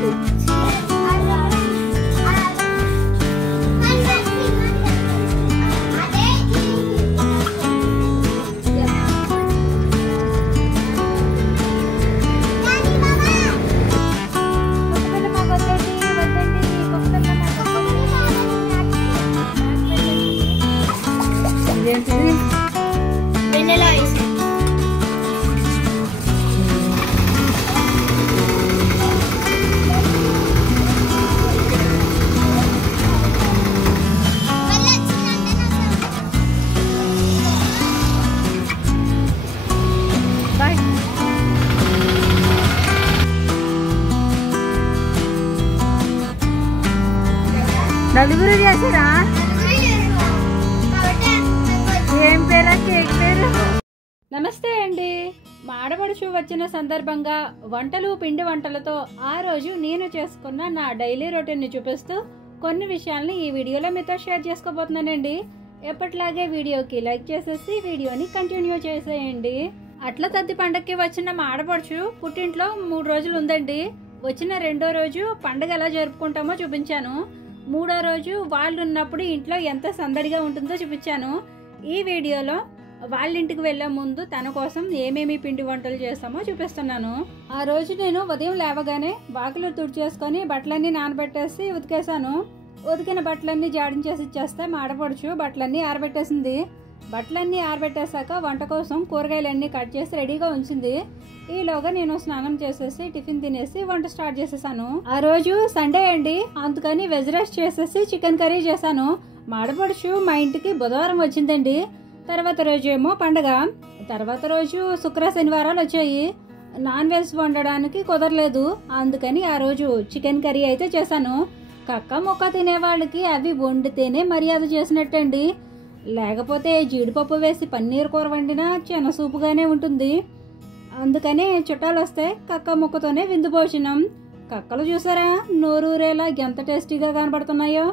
Cake. ఏంటిది? వెన్నెలా ice. Bye. నలుగురు చేసారా? ఏం పేరా కేక్ పేరు? నమస్తే అండి. మా ఆడపడుచు వచ్చిన సందర్భంగా వంటలు పిండి వంటలతో ఆ రోజు నేను చేసుకున్న నా డైలీ రొటీన్ని చూపిస్తూ కొన్ని విషయాల్ని ఈ వీడియోలో మీతో షేర్ చేసుకోబోతున్నానండి. ఎప్పటిలాగే వీడియోకి లైక్ చేసేసి వీడియోని కంటిన్యూ చేసేయండి. అట్ల తద్ది పండగకి వచ్చిన మా ఆడపడుచు పుట్టింట్లో 3 రోజులు ఉందండి. వచ్చిన 2వ రోజు పండగ ఎలా జరుపుకుంటామో చూపించాను. 3వ రోజు వాళ్ళు ఉన్నప్పుడు ఇంట్లో ఎంత సందడిగా ఉంటుందో చూపించాను. ఈ వీడియోలో వాళ్ళ ఇంటికి వెళ్లే ముందు తన కోసం ఏమేమి పిండి వంటలు చేస్తామో చూపిస్తున్నాను. ఆ రోజు నేను ఉదయం లేవగానే వాకిలు తుడిచేసుకొని బట్టలన్నీ నానబెట్టేసి ఉతికేసాను. ఉతికిన బట్టలన్నీ జాడించేసి ఇచ్చేస్తే మా ఆడపడుచు బట్టలన్నీ ఆరబెట్టేసింది. బట్టలన్నీ ఆరబెట్టేశాక వంట కోసం కూరగాయలన్నీ కట్ చేసి రెడీగా ఉంచింది. ఈలోగా నేను స్నానం చేసేసి టిఫిన్ తినేసి వంట స్టార్ట్ చేసేసాను. ఆ రోజు సండే అండి, అందుకని వెజ్ రైస్ చేసేసి చికెన్ కర్రీ చేశాను. మా ఆడపడుచు మా ఇంటికి బుధవారం వచ్చిందండి. తర్వాత రోజు ఏమో పండగ. తర్వాత రోజు శుక్ర శనివారాలు వచ్చాయి. నాన్ వెజ్ వండడానికి కుదరలేదు. అందుకని ఆ రోజు చికెన్ కర్రీ అయితే చేశాను. కక్క ముక్క తినే వాళ్ళకి అవి వండితేనే మర్యాద చేసినట్టండి. లేకపోతే జీడిపప్పు వేసి పన్నీర్ కూర వండినా చిన్న సూపుగానే ఉంటుంది. అందుకనే చుట్టాలు వస్తే కక్క ముక్కతోనే విందు భోజనం. కక్కలు చూసారా నోరూరేలా ఎంత టేస్టీగా కనబడుతున్నాయో.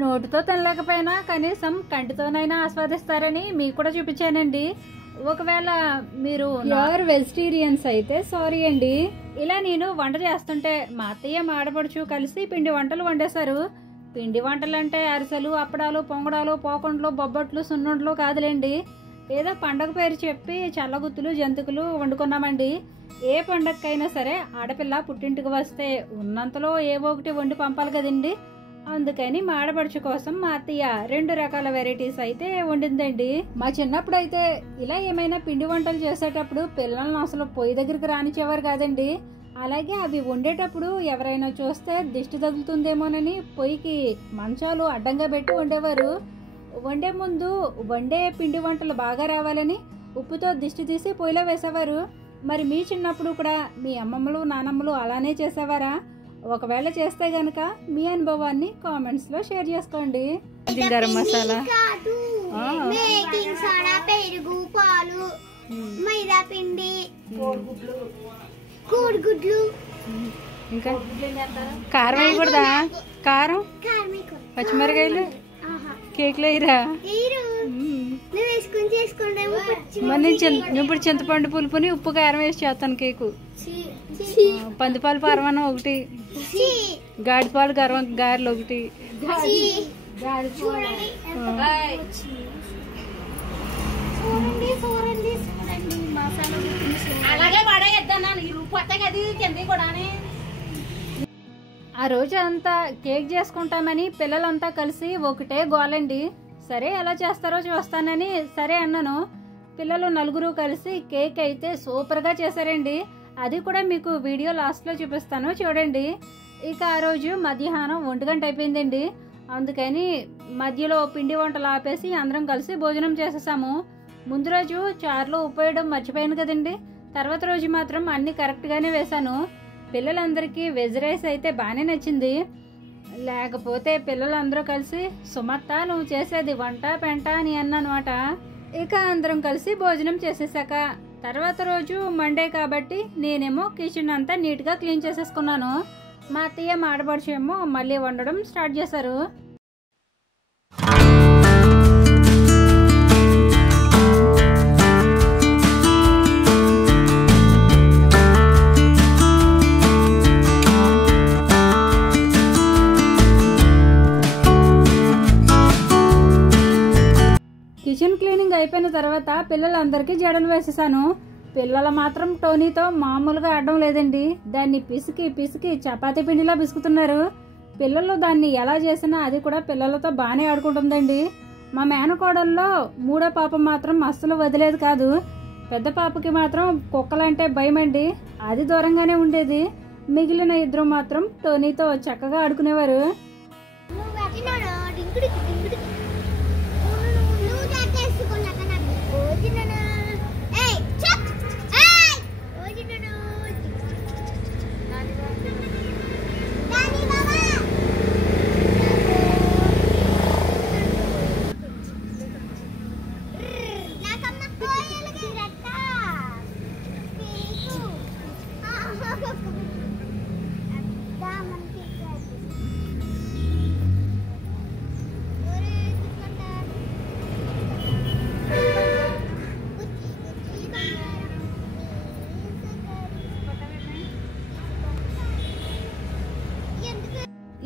నోటితో తినలేకపోయినా కనీసం కంటితోనైనా ఆస్వాదిస్తారని మీకు కూడా చూపించానండి. ఒకవేళ మీరు ప్యూర్ వెజిటేరియన్స్ అయితే సారీ అండి. ఇలా నేను వంట చేస్తుంటే మా అత్తయ్య మా ఆడపడుచు కలిసి పిండి వంటలు వండేశారు. పిండి వంటలు అంటే అరిసెలు, అప్పడాలు, పొంగడాలు, పోకుండలు, బొబ్బట్లు, సున్నుండలు కాదులేండి. ఏదో పండగ పేరు చెప్పి చల్లగుత్తులు, జంతికలు వండుకున్నామండి. ఏ పండగకైనా సరే ఆడపిల్ల పుట్టింటికి వస్తే ఉన్నంతలో ఏవో ఒకటి వండి పంపాలి కదండి. అందుకని మా ఆడపడుచు కోసం మా అత్తయ్య 2 రకాల వెరైటీస్ అయితే వండిందండి. మా చిన్నప్పుడు అయితే ఇలా ఏమైనా పిండి వంటలు చేసేటప్పుడు పిల్లలను అసలు పొయ్యి దగ్గరికి రానిచ్చేవారు కాదండి. అలాగే అవి వండేటప్పుడు ఎవరైనా చూస్తే దిష్టి తగులుతుందేమోనని పొయ్యికి మంచాలు అడ్డంగా పెట్టి వండేవారు. వండే ముందు వండే పిండి వంటలు బాగా రావాలని ఉప్పుతో దిష్టి తీసి పొయ్యిలో వేసేవారు. మరి మీ చిన్నప్పుడు కూడా మీ అమ్మమ్మలు, నానమ్మలు అలానే చేసేవారా? ఒకవేళ చేస్తే గనక మీ అనుభవాన్ని కామెంట్స్ లో షేర్ చేసుకోండి. గరం మసాలా, బేకింగ్ సోడా, పెరుగు, పాలు, మైదా పిండి, కోడిగుడ్లు, ఇంకా కారం వేయకూడదా? కారం, పచ్చిమిరకాయలు కేక్ లో వేయరా? మరి ఇప్పుడు చింతపండు పులుపుని ఉప్పు కారం వేసి చేస్తాను కేకు. పందిపాలు పరమానం ఒకటి, గాడిపాలు గారెలు ఒకటి. ఆ రోజు అంతా కేక్ చేసుకుంటామని పిల్లలంతా కలిసి ఒకటే గోలండి. సరే ఎలా చేస్తారో చూస్తానని సరే అన్నాను. పిల్లలు 4 కలిసి కేక్ అయితే సూపర్గా చేశారండి. అది కూడా మీకు వీడియో లాస్ట్లో చూపిస్తాను చూడండి. ఇక ఆ రోజు మధ్యాహ్నం 1 గంట అయిపోయిందండి. అందుకని మధ్యలో పిండి వంటలు ఆపేసి అందరం కలిసి భోజనం చేసేసాము. ముందు రోజు చారులో ఉప్పు వేయడం మర్చిపోయాను కదండి. తర్వాత రోజు మాత్రం అన్నీ కరెక్ట్గానే వేశాను. పిల్లలందరికీ వెజ్ రైస్ అయితే బాగానే నచ్చింది. లేకపోతే పిల్లలందరూ కలిసి సుమత్త నువ్వు చేసేది వంట పెంట అని అన్నమాట. ఇక అందరం కలిసి భోజనం చేసేసాక తర్వాత రోజు మండే కాబట్టి నేనేమో కిచెన్ అంతా నీట్గా క్లీన్ చేసేసుకున్నాను. మా అత్తయ్య మా ఆడపడుచు ఏమో మళ్ళీ వండడం స్టార్ట్ చేశారు. అయిపోయిన తర్వాత పిల్లలందరికీ జడలు వేసేసాను. పిల్లలు మాత్రం టోనీతో మామూలుగా ఆడడం లేదండి. దాన్ని పిసికి పిసికి చపాతీ పిండిలా పిసుకుతున్నారు. పిల్లలు దాన్ని ఎలా చేసినా అది కూడా పిల్లలతో బాగానే ఆడుకుంటుందండి. మా మేనకోడల్లో మూడో పాప మాత్రం అస్సలు వదిలేదు కాదు. పెద్ద పాపకి మాత్రం కుక్కలంటే భయం అండి, అది దూరంగానే ఉండేది. మిగిలిన ఇద్దరు మాత్రం టోనీతో చక్కగా ఆడుకునేవారు.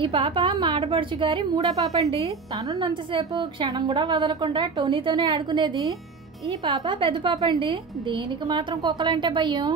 ఈ పాప మా ఆడపడుచు గారి మూడో పాప అండి. తనున్నంతసేపు క్షణం కూడా వదలకుండా టోనీతోనే ఆడుకునేది. ఈ పాప పెద్ద పాప అండి, దీనికి మాత్రం కుక్కలంటే భయం.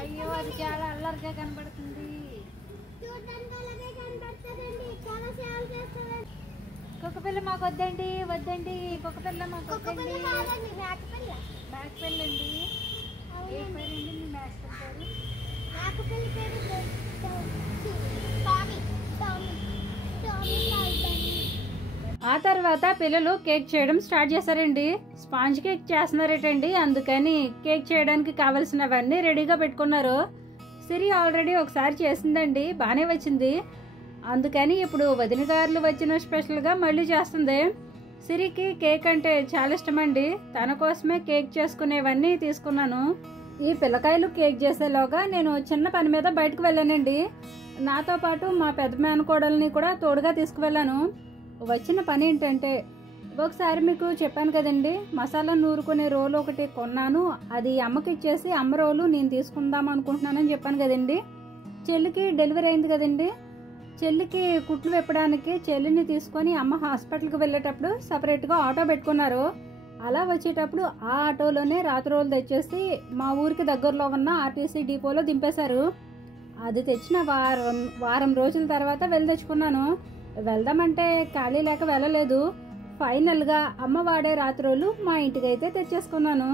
అయ్యో, అది చాలా అల్లరిగా కనబడుతుంది. కుక్క పిల్ల మాకు వద్దండి, వద్దండి, కుక్క పిల్ల మాకు వద్దండి. బ్యాక్ పిల్ల అండి. ఏ పేరండి మీ బ్యాక్ పేరు? ఆ తర్వాత పిల్లలు కేక్ చేయడం స్టార్ట్ చేశారండి. స్పాంజ్ కేక్ చేస్తున్నారేటండి, అందుకని కేక్ చేయడానికి కావలసినవన్నీ రెడీగా పెట్టుకున్నారు. సిరి ఆల్రెడీ ఒకసారి చేసిందండి, బాగానే వచ్చింది. అందుకని ఇప్పుడు వదిన గారులు వచ్చిన స్పెషల్గా మళ్ళీ చేస్తుంది. సిరికి కేక్ అంటే చాలా ఇష్టం అండి, తన కోసమే కేక్ చేసుకునేవన్నీ తీసుకున్నాను. ఈ పిల్లకాయలు కేక్ చేసేలోగా నేను చిన్న పని మీద బయటకు వెళ్ళానండి. నాతో పాటు మా పెద్ద మేనకోడల్ని కూడా తోడుగా తీసుకువెళ్ళాను. వచ్చిన పని ఏంటంటే, ఒకసారి మీకు చెప్పాను కదండి, మసాలా నూరుకునే రోలు ఒకటి కొన్నాను. అది అమ్మకి ఇచ్చేసి అమ్మ రోలు నేను తీసుకుందాం అనుకుంటున్నానని చెప్పాను కదండి. చెల్లికి డెలివరీ అయింది కదండి. చెల్లికి కుట్లు విప్పడానికి చెల్లిని తీసుకొని అమ్మ హాస్పిటల్కి వెళ్ళేటప్పుడు సపరేట్గా ఆటో పెట్టుకున్నారు. అలా వచ్చేటప్పుడు ఆ ఆటోలోనే రాత్రి రోజులు తెచ్చేసి మా ఊరికి దగ్గరలో ఉన్న ఆర్టీసీ డిపోలో దింపేశారు. అది తెచ్చిన వారం రోజుల తర్వాత వెళ్ళి తెచ్చుకున్నాను. వెళ్దామంటే ఖాళీ లేక వెళ్ళలేదు. ఫైనల్గా అమ్మ వాడే రాత్రోలు మా ఇంటికి అయితే తెచ్చేసుకున్నాను.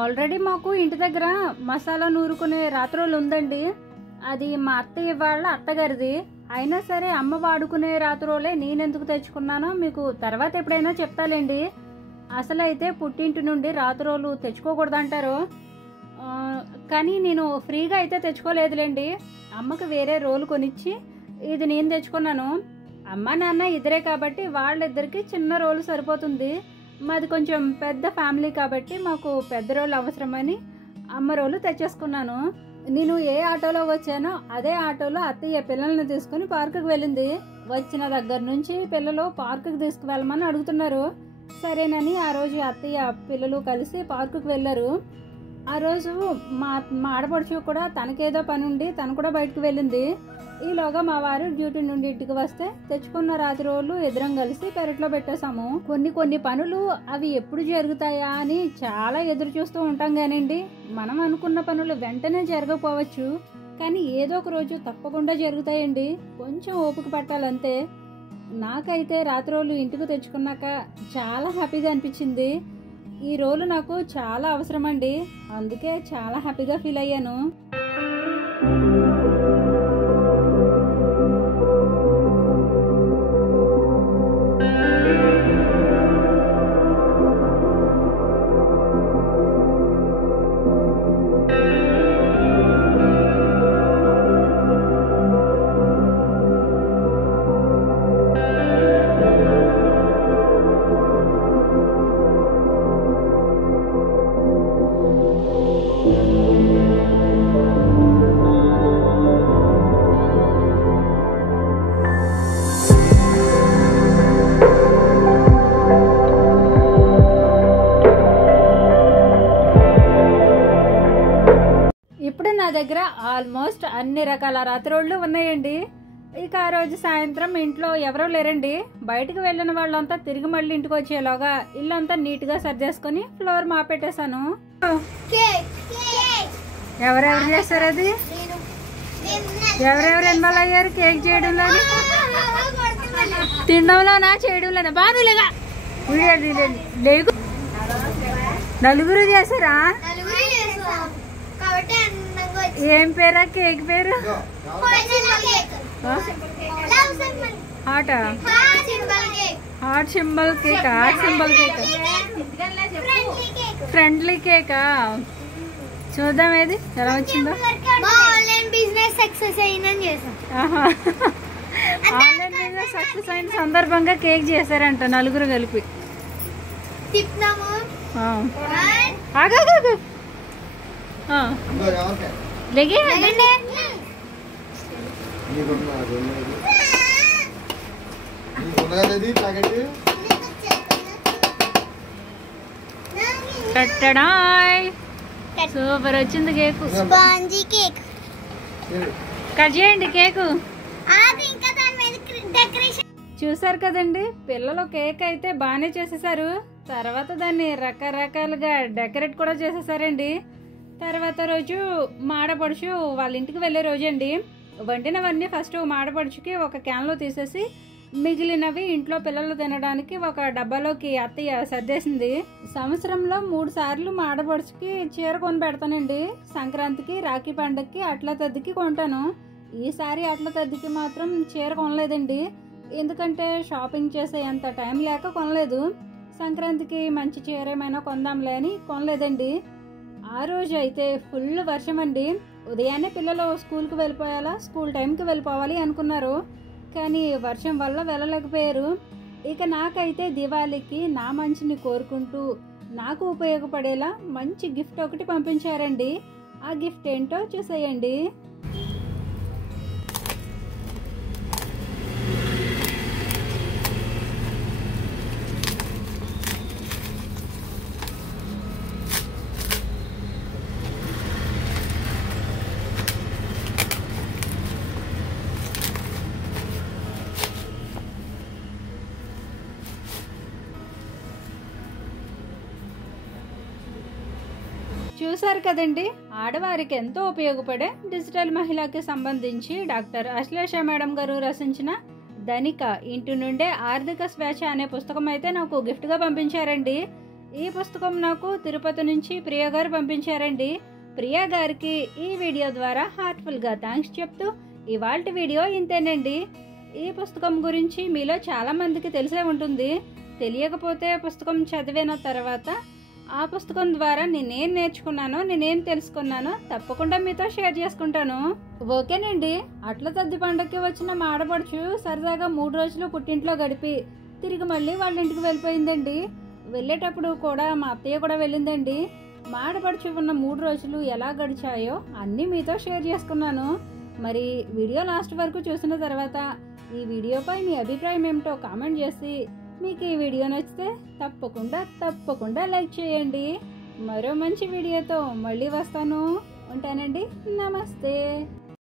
ఆల్రెడీ మాకు ఇంటి దగ్గర మసాలా నూరుకునే రాత్రోలు ఉందండి. అది మా అత్తయ్య వాళ్ళ అత్తగారిది. అయినా సరే అమ్మ వాడుకునే రాత్రోలే నేనెందుకు తెచ్చుకున్నానో మీకు తర్వాత ఎప్పుడైనా చెప్తాలేండి. అసలైతే పుట్టింటి నుండి రాత్రోలు తెచ్చుకోకూడదంటారు, కానీ నేను ఫ్రీగా అయితే తెచ్చుకోలేదులేండి. అమ్మకి వేరే రోలు కొనిచ్చి ఇది నేను తెచ్చుకున్నాను. అమ్మ నాన్న ఇద్దరే కాబట్టి వాళ్ళిద్దరికి చిన్న రోలు సరిపోతుంది. మాది కొంచెం పెద్ద ఫ్యామిలీ కాబట్టి మాకు పెద్ద రోలు అవసరమని అమ్మ రోలు తెచ్చేసుకున్నాను. నేను ఏ ఆటోలో వచ్చానో అదే ఆటోలో అత్తయ్య పిల్లల్ని తీసుకుని పార్కుకి వెళ్ళింది. వచ్చిన దగ్గర నుంచి పిల్లలు పార్కుకి తీసుకువెళ్ళమని అడుగుతున్నారు. సరేనని ఆ రోజు అత్తయ్య పిల్లలు కలిసి పార్కుకి వెళ్ళారు. ఆ రోజు మా ఆడపడుచు కూడా తనకేదో పని ఉండి తను కూడా బయటకు వెళ్ళింది. ఈలోగా మా వారు డ్యూటీ నుండి ఇంటికి వస్తే తెచ్చుకున్న రాత్రి రోజులు ఇద్దరం కలిసి పెరట్లో పెట్టేశాము. కొన్ని పనులు అవి ఎప్పుడు జరుగుతాయా అని చాలా ఎదురు చూస్తూ ఉంటాం కానండి, మనం అనుకున్న పనులు వెంటనే జరగకపోవచ్చు. కానీ ఏదో ఒక రోజు తప్పకుండా జరుగుతాయండి. కొంచెం ఓపిక పట్టాలంతే. నాకైతే రాత్రోళ్ళు ఇంటికి తెచ్చుకున్నాక చాలా హ్యాపీగా అనిపించింది. ఈ రోలు నాకు చాలా అవసరం అండి, అందుకే చాలా హ్యాపీగా ఫీల్ అయ్యాను. ఇప్పుడు నా దగ్గర ఆల్మోస్ట్ అన్ని రకాల రాత్రోళ్ళు ఉన్నాయండి. ఇక ఆ రోజు సాయంత్రం ఇంట్లో ఎవరో లేరండి. బయటకు వెళ్ళిన వాళ్ళంతా తిరిగి మళ్ళీ ఇంటికి వచ్చేలాగా ఇల్లంతా నీట్గా సర్దేసుకొని ఫ్లోర్ మాపెట్టేశాను. ఎవరెవరు చేస్తారు అది? ఎవరెవరు ఇన్వాల్వ్ అయ్యారు కేక్ చేయడంలో? తినడంలోనా చేయడంలోనా? బాధలేగా లేదు, నలుగురు చేశారా? ఏం పేరా కేక్ పేరు? Heart symbol cake. Heart symbol cake, friendly కేకా? చూద్దాం ఏది ఎలా వచ్చిందో. ఆన్లైన్ బిజినెస్ సక్సెస్ అయిన సందర్భంగా కేక్ చేశారంట నలుగురు కలిపి. సూపర్ వచ్చింది కేక్. స్పాంజీ కేక్ కట్ చేయండి కేకు. చూసారు కదండి, పిల్లలు కేక్ అయితే బాగానే చేసేసారు. తర్వాత దాన్ని రకరకాలుగా డెకరేట్ కూడా చేసేసారండి. తర్వాత రోజు మాడపడుచు వాళ్ళ ఇంటికి వెళ్ళే రోజండి. వండినవన్నీ ఫస్ట్ మాడపడుచుకి ఒక క్యాన్లో తీసేసి మిగిలినవి ఇంట్లో పిల్లలు తినడానికి ఒక డబ్బాలోకి అత్తయ్య సర్దేసింది. సంవత్సరంలో 3 సార్లు మాడపడుచుకి చీర కొని పెడతానండి. సంక్రాంతికి, రాఖీ పండగకి, అట్ల తద్దికి కొంటాను. ఈసారి అట్ల తద్దికి మాత్రం చీర కొనలేదండి, ఎందుకంటే షాపింగ్ చేసే అంత టైం లేక కొనలేదు. సంక్రాంతికి మంచి చీర ఏమైనా కొందాంలే అని కొనలేదండి. ఆ రోజు అయితే ఫుల్ వర్షం అండి. ఉదయాన్నే పిల్లలు స్కూల్కి వెళ్ళిపోయాలా, స్కూల్ టైంకి వెళ్ళిపోవాలి అనుకున్నారు, కానీ వర్షం వల్ల వెళ్ళలేకపోయారు. ఇక నాకైతే దివాళీకి నా మంచిని కోరుకుంటూ నాకు ఉపయోగపడేలా మంచి గిఫ్ట్ ఒకటి పంపించారండి. ఆ గిఫ్ట్ ఏంటో చూసేయండి. చూసారు కదండి, ఆడవారికి ఎంతో ఉపయోగపడే డిజిటల్ మహిళకి సంబంధించి డాక్టర్ అశ్లేష మేడం గారు రచించిన ధనిక ఇంటి నుండే ఆర్థిక స్వేచ్ఛ అనే పుస్తకం అయితే నాకు గిఫ్ట్గా పంపించారండి. ఈ పుస్తకం నాకు తిరుపతి నుంచి ప్రియా గారు పంపించారండి. ప్రియా గారికి ఈ వీడియో ద్వారా హార్ట్ఫుల్గా థ్యాంక్స్ చెప్తూ ఇవాల్టి వీడియో ఇంతేనండి. ఈ పుస్తకం గురించి మీలో చాలా మందికి తెలిసే ఉంటుంది. తెలియకపోతే పుస్తకం చదివిన తర్వాత ఆ పుస్తకం ద్వారా నేనేం నేర్చుకున్నానో, నేనేం తెలుసుకున్నానో తప్పకుండా మీతో షేర్ చేసుకుంటాను. ఓకేనండి, అట్ల తద్ది పండగకి వచ్చిన మాడపడుచు సరదాగా 3 రోజులు పుట్టింట్లో గడిపి తిరిగి మళ్ళీ వాళ్ళ ఇంటికి వెళ్ళిపోయిందండి. వెళ్ళేటప్పుడు కూడా మా అత్తయ్య కూడా వెళ్ళిందండి. మాడపడుచు ఉన్న 3 రోజులు ఎలా గడిచాయో అన్నీ మీతో షేర్ చేసుకున్నాను. మరి వీడియో లాస్ట్ వరకు చూసిన తర్వాత ఈ వీడియోపై మీ అభిప్రాయం ఏమిటో కామెంట్ చేసి, మీకు ఈ వీడియో నచ్చితే తప్పకుండా లైక్ చేయండి. మరో మంచి వీడియోతో మళ్ళీ వస్తాను. ఉంటానండి. నమస్తే.